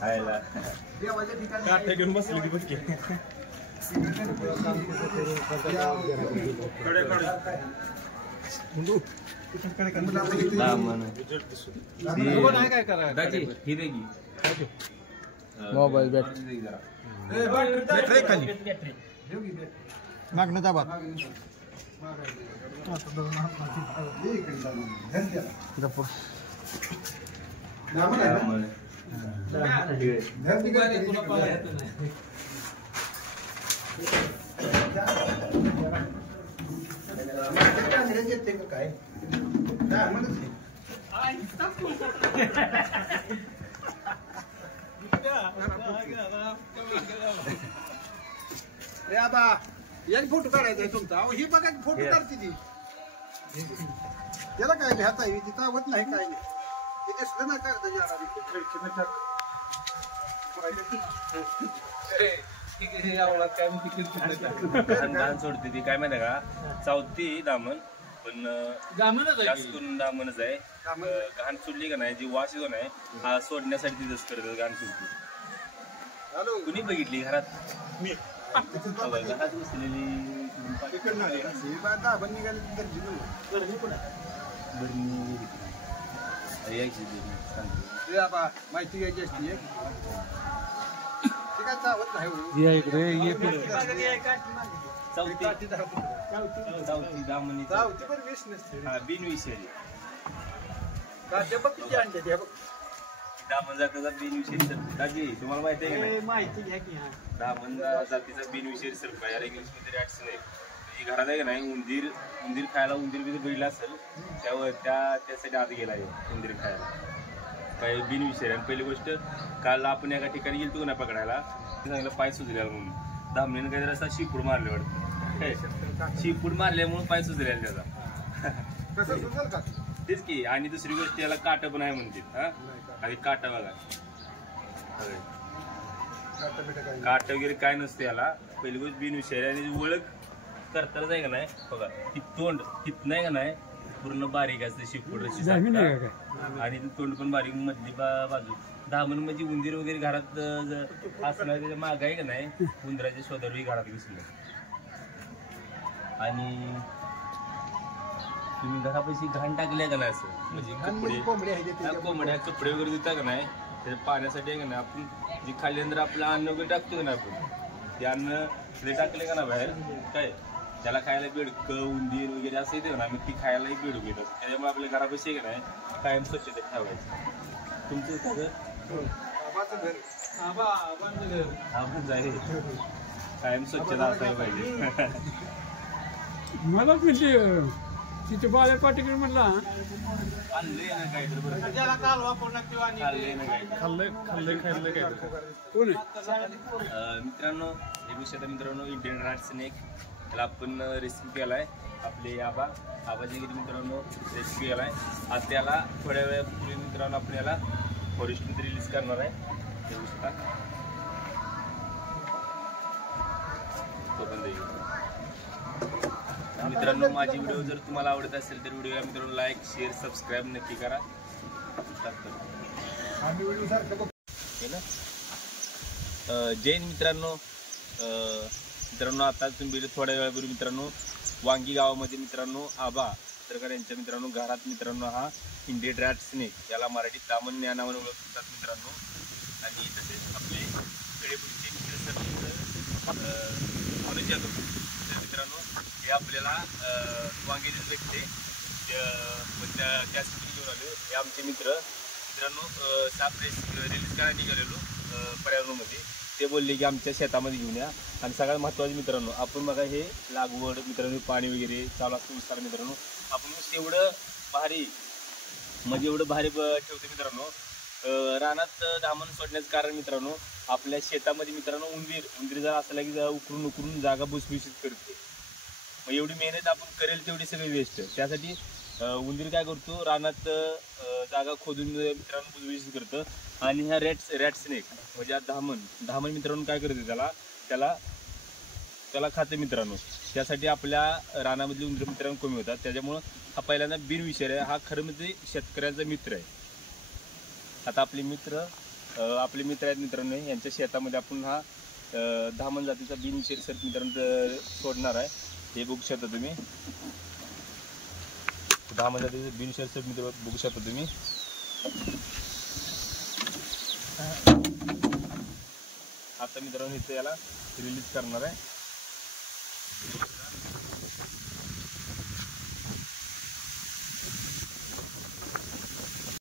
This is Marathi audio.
खायला काटे घेऊन बसली की बसली मोबाईल बॅटरी खाली मागणं दाबात काय आता एक फोटो काढायचा आहे तुमचा. ही बघा फोटो काढते ती त्याला काय लिहायचा आहे तिथं आवत नाही काय नाही ते दिसलं ना काय सोडते ती काय माहिती का चावती दामन पण जास्त करून दामनच आहे. घाण सोडली का नाही जी वास येतो नाही हा सोडण्यासाठी तिथंच करतात घाण सोडते. कुणी बघितली घरात मी घरात बसलेली माहिती घ्यायची असती चौथी दामनी बिनविषारी दामन जातीचा बिनविषारी सर्प दाजी तुम्हाला माहिती आहे का माहिती घ्या की दामन जातीचा बिनविषारी सर्प याला इंग्लिश मध्ये ॲक्शन आहे. जी घरात आहे का नाही उंदीर खायला उंदीर बिदीर बैल असेल त्यावर त्यासाठी आत गेला आहे उंदीर खायला काही बिनविषारी. आणि पहिली गोष्ट काल आपण एका ठिकाणी गेलतो ना पकडायला सांगितलं पाय सुजलेला म्हणून दामणीनं काहीतरी असा शिपूड मारले वाटतं शिपूड मारल्यामुळे पाय सुजलेला त्याचा तेच की. आणि दुसरी गोष्ट याला काट पण आहे म्हणते हा आणि काटा बघा काट वगैरे काय नसते याला. पहिली गोष्ट बिनविषारी. आणि ओळख करतानाच आहे का नाही बघा ती तोंड तिथ नाही का नाही पूर्ण बारीक असते शिपूड आणि तोंड पण बारीक मधली बाजू. दामन म्हणजे उंदीर वगैरे घरात असणार त्याच्या माग आहे का नाही उंदराच्या शोधावरही घरात घुसले. आणि तुम्ही घरापाशी घाण टाकले का नाही असं म्हणजे कोंबड्या कपडे वगैरे देता का नाही त्याच्या पाण्यासाठी आहे का नाही आपण जे खाल्ल्यानंतर आपलं अन्न वगैरे टाकतो का नाही आपण ते अन्न ते टाकले का ना बाहेर काय त्याला खायला बेडकं उंदीर वगैरे असं येते ना मग ती खायलाही बेडूक येतात. त्याच्यामुळे आपल्या घरापाशी आहे का नाही कायम स्वच्छता ठेवायचं. तुमचं आहे कायम स्वच्छता असायला पाहिजे. मला म्हणजे तिथे बाजार पाटीकडे म्हटला मित्रांनो हे विषय मित्रांनो इंडियन रॅट स्नेक त्याला आपण रेसिपी केलाय. आपले आबाजी मित्रांनो रेसिपी केलाय. आज त्याला थोड्या वेळापूर्वी मित्रांनो आपण याला फॉरेस्टमध्ये रिलीज करणार आहे. मित्रांनो माझी व्हिडिओ जर तुम्हाला आवडत असेल तर व्हिडिओला मित्रांनो लाईक शेअर सबस्क्राईब नक्की करा. जैन मित्रांनो आता तुम्ही थोड्या वेळापूर्वी मित्रांनो वांगी गावामध्ये मित्रांनो आबा पत्रकार यांच्या मित्रांनो घरात मित्रांनो हा इंडियन रॅट स्नेक याला मराठीत दामन या नावाने ओळखतात मित्रांनो. आणि तसेच आपले कडेपुढचे मनोज जाधव मित्रांनो हे आपल्याला वांगीचेच भेटते त्यासाठी घेऊन आलो. हे आमचे मित्रांनो साप रेस रिलीज करायला निघालेलो पर्यावरणामध्ये ते बोलले की आमच्या शेतामध्ये घेऊन या. आणि सगळ्यात महत्त्वाचे मित्रांनो आपण बघा हे लागवड मित्रांनो पाणी वगैरे चालू असतं उसाला मित्रांनो आपण एवढं भारी म्हणजे एवढं भारी ठेवतो मित्रांनो. रानात दामन सोडण्याचं कारण मित्रांनो आपल्या शेतामध्ये मित्रांनो उंदीर जर असला की उकरून जागा भुसभुशीत करते. मग एवढी मेहनत आपण करेल तेवढी सगळी वेस्ट. त्यासाठी उंदीर काय करतो रानात जागा खोदून मित्रांनो भुसभुशीत करतं. आणि ह्या रॅट स्नेक म्हणजे धामण मित्रांनो काय करते त्याला खाते मित्रांनो. त्यासाठी आपल्या रानामधले उंदीर मित्रांनो कमी होतात. त्याच्यामुळं हा पहिल्यांदा बिनविषारी आहे. हा खरं म्हणजे शेतकऱ्यांचा मित्र आहे. आता आपले मित्र आपले मित्र आहेत मित्रांनो, यांच्या शेतामध्ये आपण हा धामण जातीचा बिनशर्त मित्रांनो सोडणार आहे. हे बघू शकता तुम्ही, धामण जातीचे बिनशर्त मित्र बघू शकता तुम्ही. आता मित्रांनो इथे याला रिलीज करणार आहे.